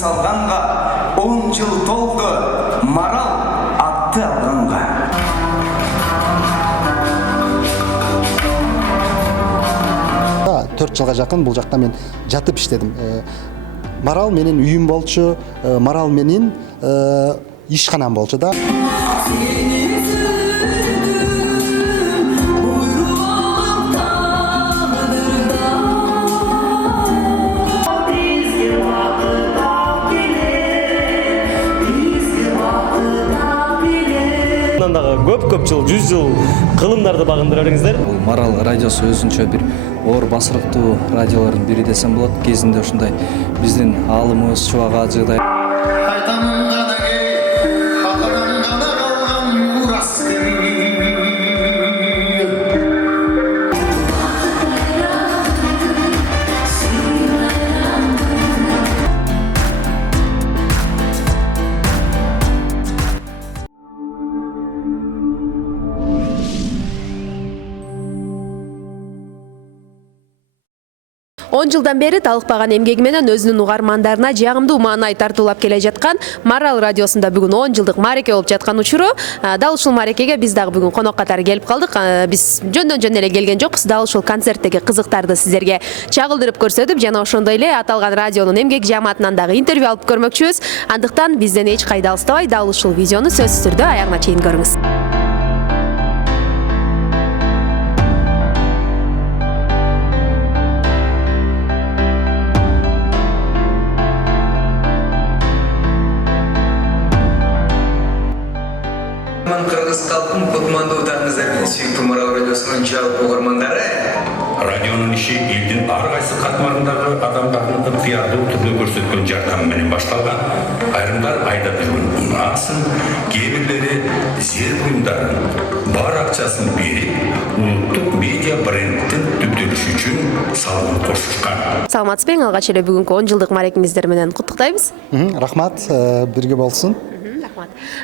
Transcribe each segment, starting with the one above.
салганға, 10 жыл толды Марал атты алғанға. 4 жылға жақын бұл жақта мен жатып іштедім. Марал менен үйім болчу, Марал менен ишханам болчу да. Көп жыл, 100 жыл кылымдарды багындыра бериңиздер. Марал радиосу өзүнчө бир оор басырыктуу радиолордун бири десем болот. Кезинде ушундай биздин аалымыбыз Чубак Ажыдай Он жылдан бери талыкпаган эмгеги менен өзүнүн угармандарына жагымдуу маанай тартуулап келе жаткан Марал радиосунда бүгүн 10 жылдык мареке болуп жаткан учуру. Дал ушул марекеге биз дагы бүгүн конок катары келип калдык. Биз жөндөн жөн эле келген жокпуз. Дал ушул концерттеги кызыктарды сиздерге чагылдырып көрсөтүп, жана ошондой эле аталган радионун эмгек жааматынан дагы интервью алып көрмөкчүбүз. Андыктан бизден эч кайда алыстабай дал ушул видеону сөзсүз түрдө аягына чейин көрүңүз. Кыргыз калкын кутмандуудаңыздар, сүйүктүү Марал радиосунун жалпы угармандары. Радионун иши элдин ар кайсы катмарындагы адамдардын ыктыярдуу түрдө көрсөткөн жардамы менен башталган. Айрымдар айдап жүргөн унаасын, кээ бирлери зер буюмдарын бар акчасын берип, улуттук медиа брендтин түптөлүшү үчүн салым кошушкан. Саламатсызбы, алгач эле бүгүнкү 10 жылдык марекеңиздер менен куттуктайбыз. Рахмат, бирге болсун.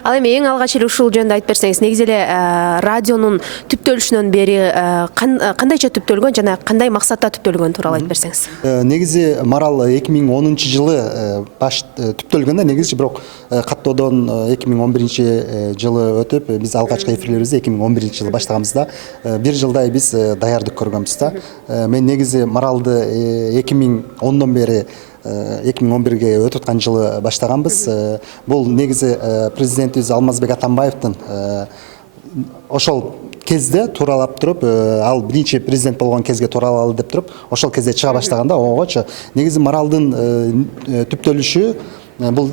Ал эми эң алгач эле ушул жөнүндө айтып берсеңиз, негизи эле радионун түптөлүшүнөн бери кандайча түптөлгөн жана кандай максатта түптөлгөн тууралуу айтып берсеңиз. Негизи Марал 2010-жылы баш түптөлгөндө, негизи бирок каттоодон 2011-жылы өтүп, биз алгачкы эфирлерибизди 2011-жылы баштаганбыз да. Бир жылдай биз даярдык көргөнбүз да. Мен негизи Маралды 2010дон бери 2011-ге өтүп аткан жылы баштаганбыз. Бул негизи президентибиз Алмазбек Атамбаевдин ошол кезде тууралап туруп, ал биринчи президент болгон кезге тууралалы деп туруп, ошол кезде чыга баштаганда огочу. Негизи Маралдын түптөлүшү бул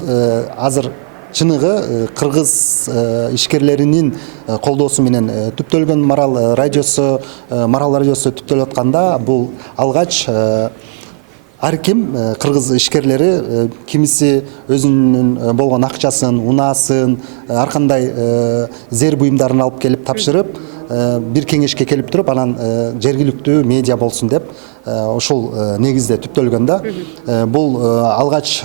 азыр чыныгы кыргыз ишкерлеринин колдоосу менен түптөлгөн Марал радиосу түптөлүп атканда, бул алгач ар ким кыргыз ишкерлери кимиси өзүнүн болгон акчасын, унаасын, ар кандай зер буюмдарын алып келип тапшырып, бир кеңешке келип туруп, анан жергиликтүү медиа болсун деп ушул негизде түптөлгөн да. Бул алгач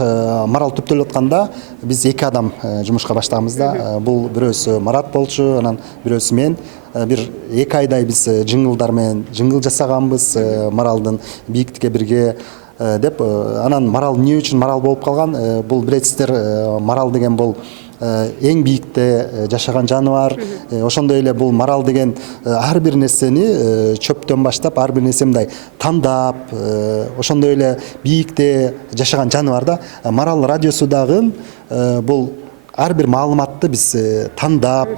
Марал түптөлүп атканда биз 2 адам жумушка баштаганбыз да. Бул бирөөсү Марат болчу, анан бирөөсү мен. Бир 2 айдай биз жыңгылдар менен жыңгыл жасаганбыз, Маралдын бийиктикке бирге деп. Анан Марал эмне үчүн Марал болуп калган? Бул билесиздер, Марал деген бул эң бийикте жашаган жаныбар. Ошондой эле бул Марал деген ар бир нерсени чөптөн баштап, ар бир нерсе мындай тандап, ошондой эле бийикте жашаган жаныбар да. Марал радиосу дагы бул ар бир маалыматты биз тандап,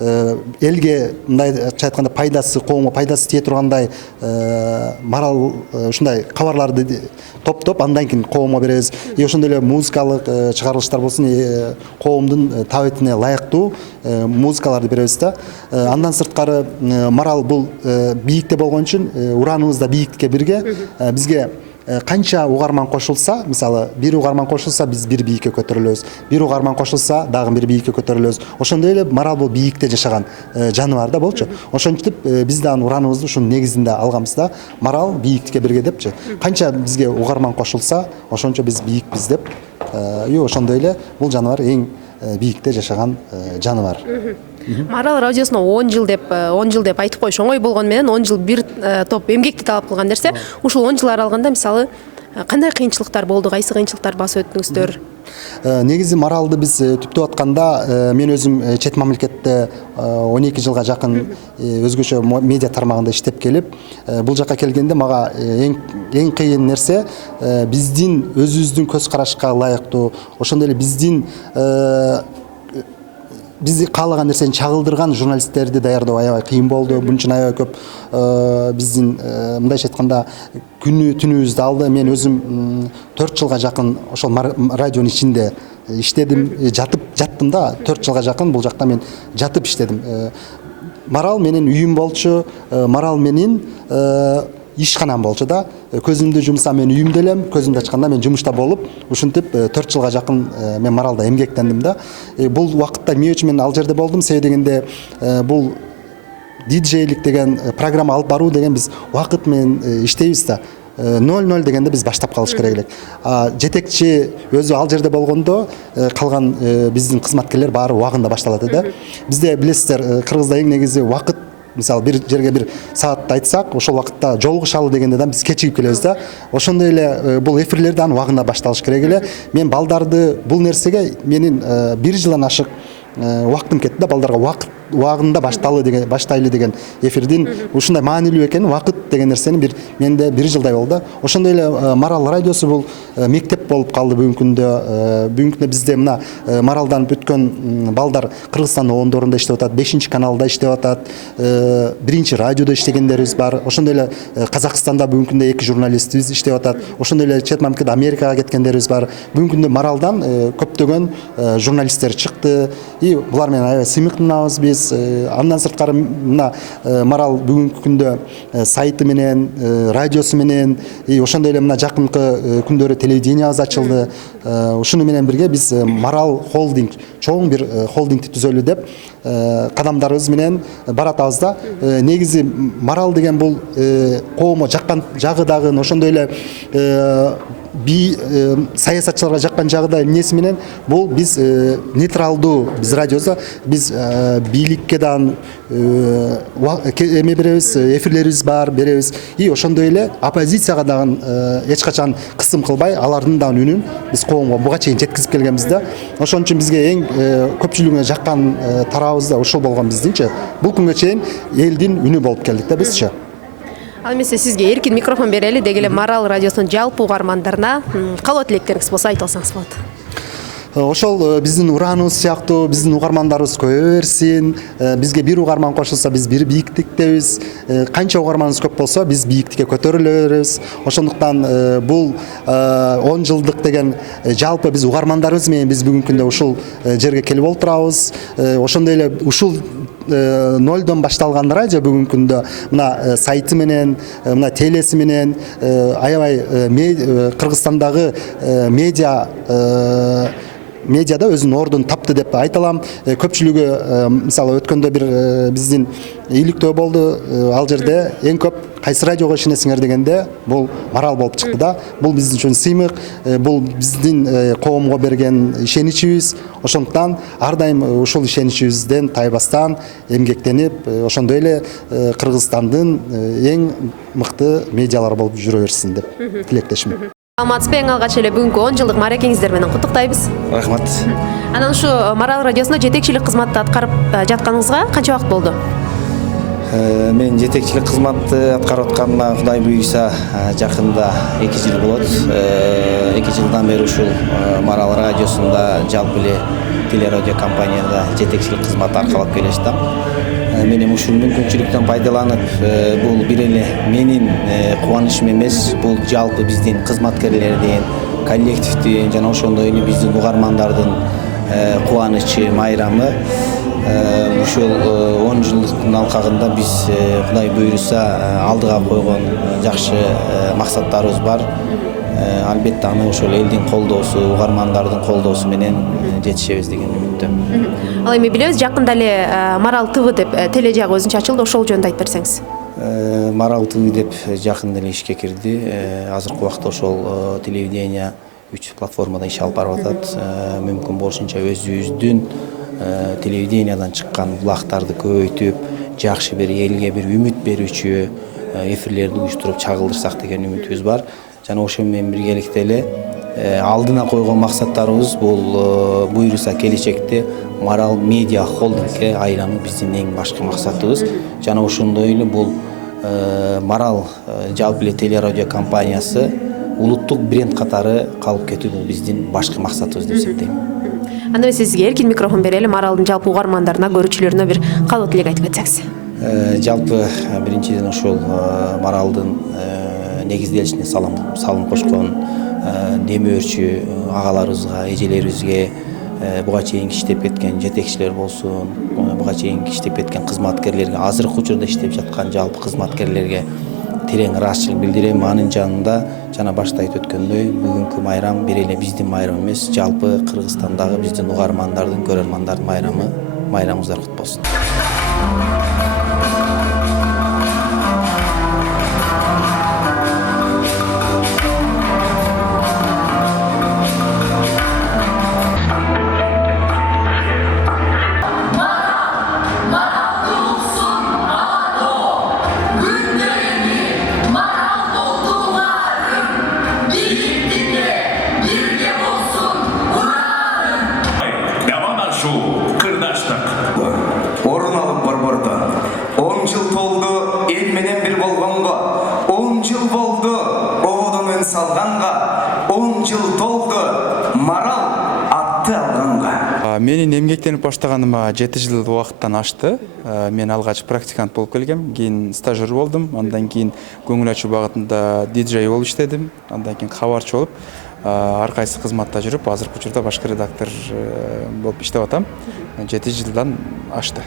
элге мындайча айтканда пайдасы, коомго пайдасы тие тургандай Марал ушундай кабарларды топтоп, андан кийин коомго беребиз. Ошондой эле музыкалык чыгарылыштар болсун, коомдун табитине ылайыктуу музыкаларды беребиз да. Андан сырткары Марал бул бийикте болгон үчүн ураныбыз да бийиктикке бирге. Бизге канча угарман кошулса, мисалы бир угарман кошулса, биз бир бийикке көтөрүлөбүз. Бир угарман кошулса, дагы бир бийикке көтөрүлөбүз. Ошондой эле Марал бул бийикте жашаган жаныбар да болчу. Ошентип биз да ураныбызды ушунун негизинде алганбыз да. Марал бийиктикке бирге депчи. Канча бизге угарман кошулса, ошончо биз бийикпиз деп. Ошондой эле бул жаныбар эң бийикте жашаган жаныбар. Марал радиосуна 10 жыл деп айтып коюш оңой болгону менен 10 жыл бир топ эмгекти талап кылган нерсе. Ушул 10 жыл аралыгында мисалы кандай кыйынчылыктар болду, кайсы кыйынчылыктар басып өттүңүздөр? Негизи Маралды биз түптөп атканда мен өзүм чет мамлекетте 12 жылга жакын өзгөчө медиа тармагында иштеп келип, бул жака келгенде мага эң кыйын нерсе биздин өзүбүздүн көз карашка ылайыктуу, ошондой эле биздин бизди каалаган нерсени чагылдырган журналисттерди даярдоо аябай кыйын болду. Бунун үчүн аябай көп биздин мындайча айтканда күнү түнүбүздү алды. Мен өзүм 4 жылга жакын ошол радионун ичинде иштедим, жаттым да 4 жылга жакын бул жакта мен жатып иштедим. Марал менин үйүм болчу, Марал менин ишканам болчу да. Көзүмдү жумсам мен үйүмдө элем, көзүмдү ачканда мен жумушта болуп, ушинтип 4 жылга жакын мен Маралда эмгектендим да. Бул убакытта эмне үчүн мен ал жерде болдум? Себеби дегенде бул диджейлик деген программа алып баруу деген биз убакыт менен иштейбиз да. 0-0 дегенде биз баштап калыш керек элек. Жетекчи өзү ал жерде болгондо калган биздин кызматкерлер баары убагында башталат да. Бизде билесиздер, Кыргызда эң негизи убакыт. Мисалы бир жерге бир саатты айтсак, ошол убакытта жолугушалы дегенде да биз кечигип келебиз да. Ошондой эле бул эфирлерди анын убагында башталыш керек эле. Мен балдарды бул нерсеге менин 1 жылдан ашык убактым кетти да, балдарга убагында баштайлы деген эфирдин ушундай маанилүү экени, убакыт деген нерсени менде 1 жылдай болду. Ошондой эле Марал радиосу бул мектеп болуп калды бүгүнкү күндө. Бүгүнкү күндө бизде мына Маралдан өткөн балдар Кыргызстандын оондорунда иштеп атат, 5-каналда иштеп атат, 1 радиодо иштегендерибиз бар. Ошондой эле Казакстанда бүгүнкү күндө 2 журналистибиз иштеп атат. Ошондой эле чет мамлекет Америкага кеткендерибиз бар. Бүгүнкү күндө Маралдан көптөгөн журналисттер чыкты. И булар менен аябай сыймыктанабыз биз. Андан сырткары мына Марал бүгүнкү күндө сайты менен, радиосу менен, и ошондой эле мына жакынкы күндөрү телевидениябыз ачылды. Ушуну менен бирге биз Марал холдинг, чоң бир холдингди түзөлү деп кадамдарыбыз менен баратабыз да. Негизи Марал деген бул коомго жаккан жагы дагы, ошондой эле саясатчыларга жаккан жагы да эмнеси менен бул биз нейтралдуу, биз радиосу биз бийликке дан эме беребиз, эфирлерибиз бар, беребиз. И ошондой эле оппозицияга дагы эч качан кысым кылбай, алардын да үнүн биз коомго буга чейин жеткизип келгенбиз да. Ошон үчүн бизге эң көпчүлүгүнө жаккан тарабыбыз да ушул болгон биздинчи. Бул күнгө чейин элдин үнү болуп келдик да бизчи. Ал эмесе сизге эркин микрофон берели, деги эле Марал радиосунун жалпы угармандарына каалоо тилектериңиз болсо айтып алсаңыз болот. Ошол биздин урааныбыз сыяктуу биздин угармандарыбыз көбөйө берсин. Бизге бир угарман кошулса биз бир бийиктиктебиз. Канча угарманыбыз көп болсо биз бийиктикке көтөрүлө беребиз. Ошондуктан бул 10 жылдык деген жалпы биз угармандарыбыз менен биз бүгүнкү күндө ушул жерге келип олтурабыз. Ошондой эле ушул 0дон башталган радио бүгүнкү күндө мына сайты менен, мына телеси менен аябай Кыргызстандагы медиада өзүнүн ордун тапты деп айта алам. Көпчүлүгү мисалы өткөндө бир биздин иликтөө болду. Ал жерде эң көп кайсы радиого ишенесиңер дегенде бул Марал болуп чыкты да. Бул биздин үчүн сыймык, бул биздин коомго берген ишеничибиз. Ошондуктан ар дайым ушул ишеничибизден тайбастан эмгектенип, ошондой эле Кыргызстандын эң мыкты медиалары болуп жүрө берсин деп тилектешим. Саламатсызбы, эң алгач эле бүгүнкү 10 жылдык мааракеңиздер менен куттуктайбыз. Рахмат. Анан ушу Марал радиосунда жетекчилик кызматты аткарып жатканыңызга канча убакыт болду? Мен жетекчилик кызматты аткарып атканыма Кудай буйруса жакында 2 жыл болот. 2 жылдан бери ушул Марал радиосунда жалпы эле телерадио компанияда жетекчилик кызмат аркалап келе жатам. Мен ушул мүмкүнчүлүктөн пайдаланып, бул бир эле менин кубанычым эмес, бул жалпы биздин кызматкерлердин, коллективдин жана ошондой эле биздин угармандардын кубанычы, майрамы. Ушул 10 жылдыктын алкагында биз Кудай буйруса алдыга койгон жакшы максаттарыбыз бар. Албетте аны ошол элдин колдоосу, угармандардын колдоосу менен жетишебиз деген үмүттөмүн. Ал эми билебиз, жакында эле Марал ТВ деп теле жагы өзүнчө ачылды, ошол жөнүндө айтып берсеңиз. Марал ТВ деп жакында эле ишке кирди. Азыркы убакта ошол телевидение 3 платформада иш алып барып атат. Мүмкүн болушунча өзүбүздүн телевидениядан чыккан булактарды көбөйтүп, жакшы бир элге бир үмүт берүүчү эфирлерди уюштуруп чагылдырсак деген үмүтүбүз бар. Жана ошол менен биргеликте эле алдына койгон максаттарыбыз бул буюрса келечекте Марал медиа холдингке айлануу биздин эң башкы максатыбыз. Жана ошондой эле бул Марал жалпы эле телерадио компаниясы улуттук бренд катары калып кетүү бул биздин башкы максатыбыз деп эсептейм. Анда сизге эркин микрофон берели, Маралдын жалпы угармандарына, көрүүчүлөрүнө бир калуу тилек айтып кетсеңиз. Жалпы биринчиден ошол Маралдын негизделишине салым кошкон демөөрчү агаларыбызга, эжелерибизге, буга чейин иштеп кеткен жетекчилер болсун, буга чейин иштеп кеткен кызматкерлерге, азыркы учурда иштеп жаткан жалпы кызматкерлерге терең ыраазычылык билдирем. Анын жанында жана башта айтып өткөндөй, бүгүнкү майрам бир эле биздин майрам эмес, жалпы Кыргызстандагы биздин угармандардын, көрөрмандардын майрамы. Майрамыңыздар кут болсун. Орун алып борбордо 10 жыл толду эл менен бир болгонго, 10 жыл болду ободон өн салганга, 10 жыл толду Марал атты алганга. Менин эмгектенип баштаганыма 7 жыл убакыттан ашты. Мен алгач практикант болуп келгем, кийин стажер болдум, андан кийин көңүл ачуу багытында диджей болуп иштедим, андан кийин кабарчы болуп ар кайсы кызматта жүрүп, азыркы учурда башкы редактор болуп иштеп атам. 7 жылдан ашты.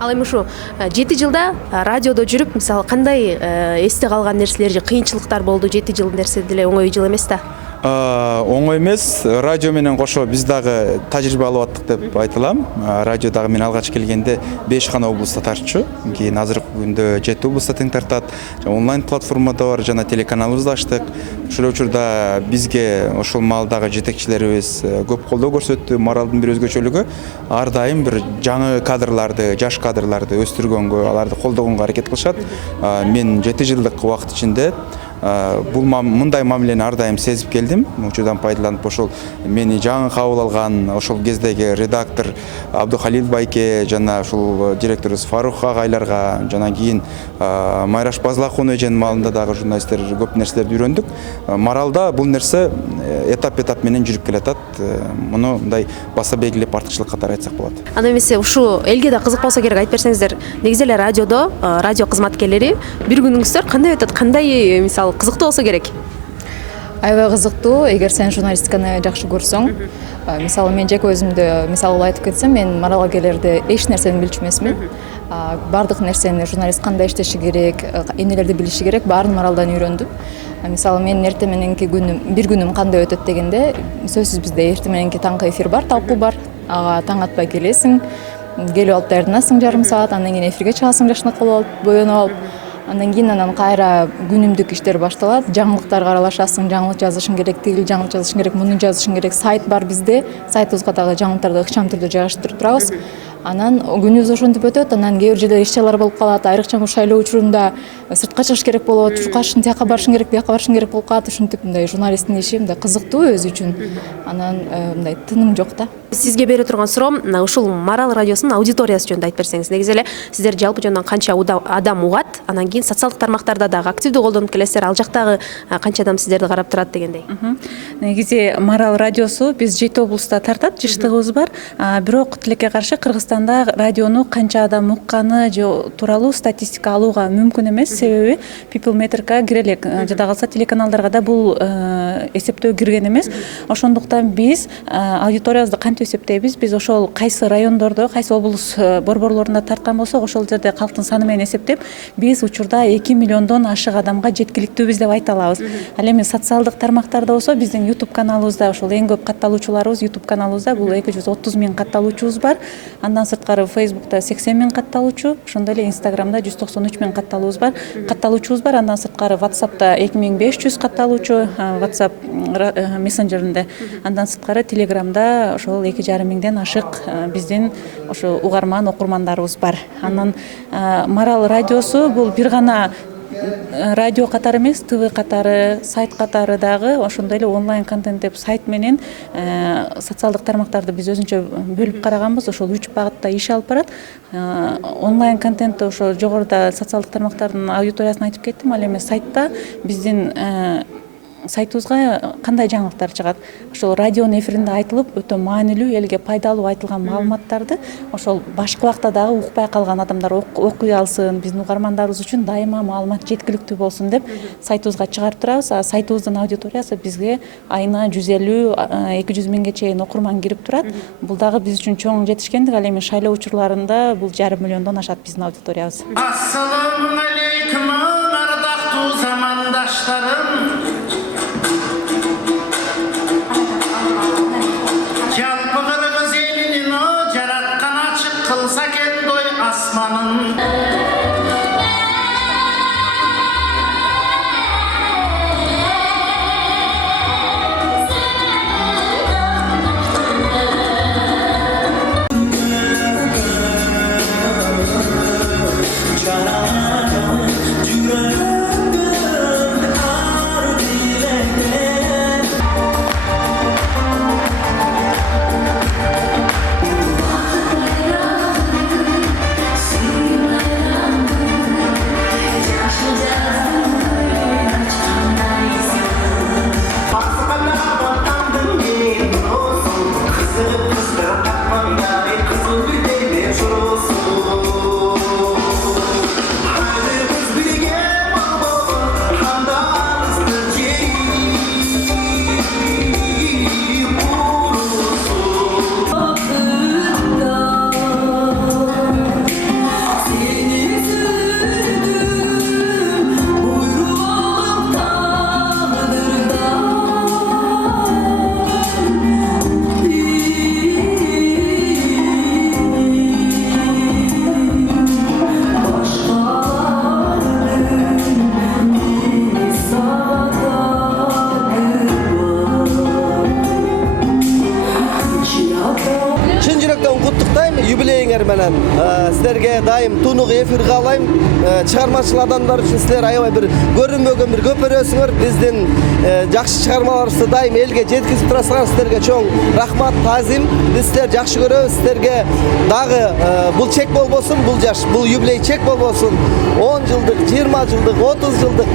Ал эми ушу 7 жылда радиодо жүрүп, мисалы кандай эсте калган нерселер же кыйынчылыктар болду? 7 жыл нерсе деле оңой жыл эмес да. Оңой эмес. Радио менен кошо биз дагы тажрыйба алып аттык деп айта алам. Радиодагы мен алгач келгенде 5 гана облустта тартчу. Кийин азыркы күндө 7 облустта тең тартат. Онлайн платформада бар, жана телеканалыбызды ачтык. Ошол учурда бизге ошол маалдагы жетекчилерибиз көп колдоо көрсөттү. Маралдын бир өзгөчөлүгү ар дайым бир жаңы кадрларды, жаш кадрларды өстүргөнгө, аларды колдогонго аракет кылышат. Мен 7 жылдык убакыт ичинде бул мындай мамилени ар дайым сезип келдим. Учурдан пайдаланып ошол мени жаңы кабыл алган ошол кездеги редактор Абдухалил байке жана ошол директорубуз Фарух агайларга, жана кийин Майраш Базлакунова эженин маалында дагы журналисттер көп нерселерди үйрөндүк. Маралда бул нерсе этап менен жүрүп келатат. Муну мындай баса белгилеп артыкчылык катары айтсак болот. Анда эмесе ушу элге да кызык болсо керек, айтып берсеңиздер. Негизи эле радиодо радио кызматкерлери бир күнүңүздөр кандай өтөт? Кандай мисалы кызыктуу болсо керек? Аябай кызыктуу, эгер сен журналистиканы жакшы көрсөң. Мисалы мен жеке өзүмдү мисалы айтып кетсем, мен Маралга келерде эч нерсени билчү эмесмин. Бардык нерсени журналист кандай иштеши керек, эмнелерди билиши керек, баарын Маралдан үйрөндүм. Мисалы мен эртең мененки бир күнүм кандай өтөт дегенде, сөзсүз бизде эртең мененки таңкы эфир бар, талкуу бар. Ага таң атпай келесиң, келип алып даярданасың жарым саат, андан кийин эфирге чыгасың жакшынап кылып алып, боенуп алып. Андан кийин кайра күнүмдүк иштер башталат. Жаңылыктарга аралашасың, жаңылык жазышың керек, тигил жаңылык жазышың керек, муну жазышың керек. Сайт бар бизде. Сайтыбызга дагы жаңылыктарды ыкчам түрдө жайгаштырып турабыз. Анан күнүбүз ошентип өтөт. Анан кээ бир жерде иш-чаралар болуп калат. Айрыкча шайлоо учурунда сыртка чыгыш керек болот, чуркашың, тияка барышың керек, бияка барышың керек болуп калат. Ушинтип мындай журналисттин иши мындай кызыктуу өзү үчүн. Анан мындай тыным жок да. Сизге бере турган суроом ушул Марал радиосунун аудиториясы жөнүндө айтып берсеңиз. Негизи эле сиздер жалпы жөнүндө канча адам угат, анан кийин социалдык тармактарда дагы активдүү колдонуп келесиздер. Ал жактагы канча адам сиздерди карап турат дегендей. Негизи Марал радиосу биз 7 облустта тартат, жыштыгыбыз бар. Бирок тилекке каршы Кыргызстанда радиону канча адам укканы тууралуу статистика алууга мүмкүн эмес. Себеби People Metric'ка кире элек. Жада калса телеканалдарга да бул эсептөө кирген эмес. Ошондуктан биз аудиториябызды кантип эсептейбиз? Биз ошол кайсы райондордо, кайсы облус борборлорунда тарткан болсок, ошол жерде калктын саны менен эсептеп, биз учурда 2 миллиондон ашык адамга жеткиликтүүбүз деп айта алабыз. Ал эми социалдык тармактарда болсо биздин YouTube каналыбызда ошол эң көп катталуучуларыбыз YouTube каналыбызда бул 230 миң катталуучубуз бар. Андан сырткары Facebook'та 80 миң катталуучу, ошондой эле Instagram'да 193 миң катталуучубуз бар. Андан сырткары WhatsApp'та 2500 катталуучу, WhatsApp мессенджеринде. Андан сырткары Telegram'да ошол 2,5 миңден ашык биздин ошо угарман, окурмандарыбыз бар. Анан Марал радиосу бул бир гана радио катары эмес, ТВ катары, сайт катары дагы ошондой эле онлайн контент деп сайт менен социалдык тармактарды биз өзүнчө бөлүп караганбыз. Ошол 3 багытта иш алып барат. Онлайн контентте ошо жогоруда социалдык тармактардын аудиториясын айтып кеттим. Ал эми сайтта биздин сайтыбызга кандай жаңылыктар чыгат? Ошол радионун эфиринде айтылып, өтө маанилүү, элге пайдалуу айтылган маалыматтарды ошол башка убакта дагы укпай калган адамдар окуй алсын, биздин угармандарыбыз үчүн дайыма маалымат жеткиликтүү болсун деп сайтыбызга чыгарып турабыз. Сайтыбыздын аудиториясы бизге айына 150-200 миңге чейин окурман кирип турат. Бул дагы биз үчүн чоң жетишкендик. Ал эми шайлоо учурларында бул 5,5 миллиондон ашат биздин аудиториябыз. Ассаламу алейкум, ардактуу замандаштарым. Сіздерге дайым тунук эфир каалайм. Чыгармачыл адамдар үчүн силер аябай бир көрүнбөгөн бир көпөрөсүңөр. Биздин жакшы чыгармаларыбызды дайым элге жеткизип турасыңар. Силерге чоң рахмат, таазим. Биз силерди жакшы көрөбүз. Силерге дагы бул чек болбосун, бул жаш, бул юбилей чек болбосун. 10 жылдык, 20 жылдык, 30 жылдык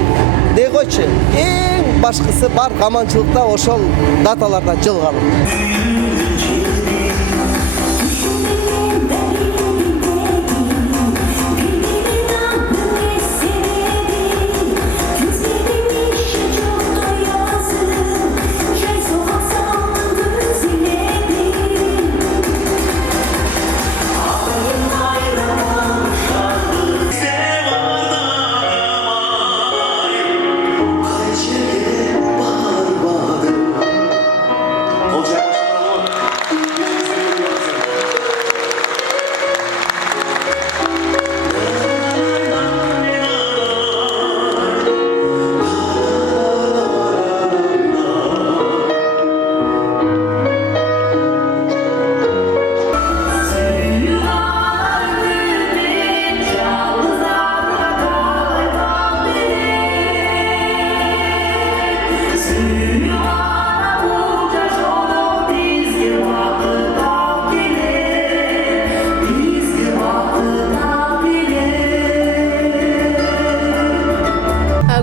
дей койчу. Эң башкысы бар аманчылыкта ошол даталарда жыл калып.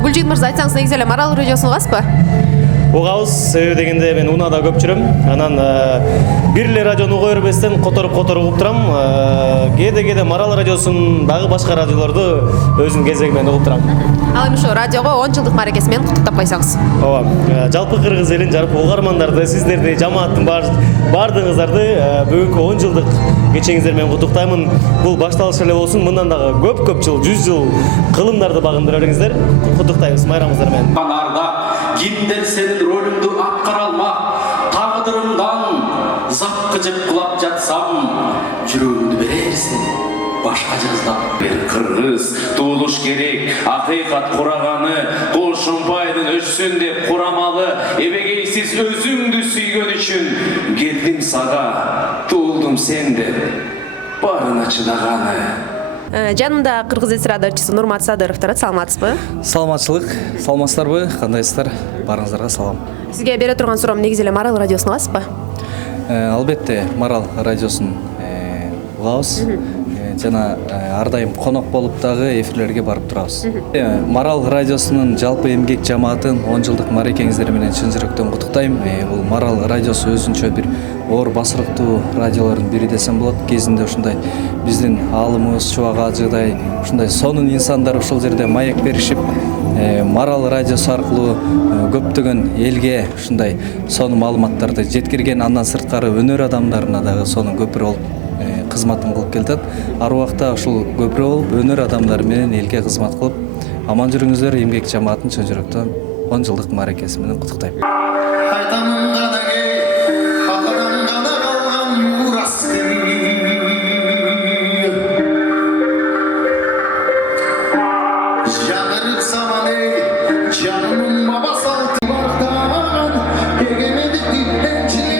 Гүлжит мырза, айтсаңыз негизи эле Марал радиосун угасызбы? Угабыз, себеби дегенде мен унаада көп жүрөм. Анан бир эле радиону уга бербестен которуп угуп турам. Кээде Марал радиосун дагы башка радиолорду өзүнүн кезеги менен угуп турам. Ал эми ошо радиого 10 жылдык мааракеси менен куттуктап койсоңуз. Ооба. Жалпы кыргыз элин, жалпы угармандарды, сиздерди, жамааттын баардыгыңыздарды бүгүнкү 10 жылдык кечеңиздер менен куттуктаймын. Бул башталыш эле болсун. Мындан дагы көп жыл, 100 жыл кылымдарды багындыра бериңиздер. Куттуктайбыз майрамыңыздар менен. Канарда кимдер сенин ролуңду аткара алмак, тагдырымдан заккыжып кулап жатсам, жүрөгүңдү берерсиң. Башка жаздап бир кыргыз туулуш керек, акыйкат кураганы, кул шумпайдын өчсүн деп курамалы, эбегейсиз өзүңдү сүйгөн үчүн келдим сага, туулдум сен деп барына чыдаганы. Жанымда кыргыз эстрадарчысы Нурмат Садыров турат. Саламатсызбы? Саламатчылык, саламатсыздарбы? Кандайсыздар? Барыңыздарга салам. Сизге бере турган суроом негизи эле Марал радиосун угасызбы? Албетте, Марал радиосун угабыз. Жана ар дайым конок болуп дагы эфирлерге барып турабыз. Марал радиосунун жалпы эмгек жамаатын 10 жылдык марекеңиздер менен чын жүрөктөн куттуктайм. Бул Марал радиосу өзүнчө бир оор басырыктуу радиолордун бири десем болот. Кезинде ушундай биздин аалымыбыз Чубак ажыдай ушундай сонун инсандар ушул жерде маек беришип, Марал радиосу аркылуу көптөгөн элге ушундай сонун маалыматтарды жеткирген, андан сырткары өнөр адамдарына дагы сонун көпүрө болуп кызматын кылып келатат. Ар убакта ушул көпүрө болуп, өнөр адамдары менен элге кызмат кылып, аман жүрүңүздөр. Эмгек жамаатын чын жүрөктөн 10 жылдык марекеси менен куттуктайм. Canımın babası altı vardan, egemedik dilencilik.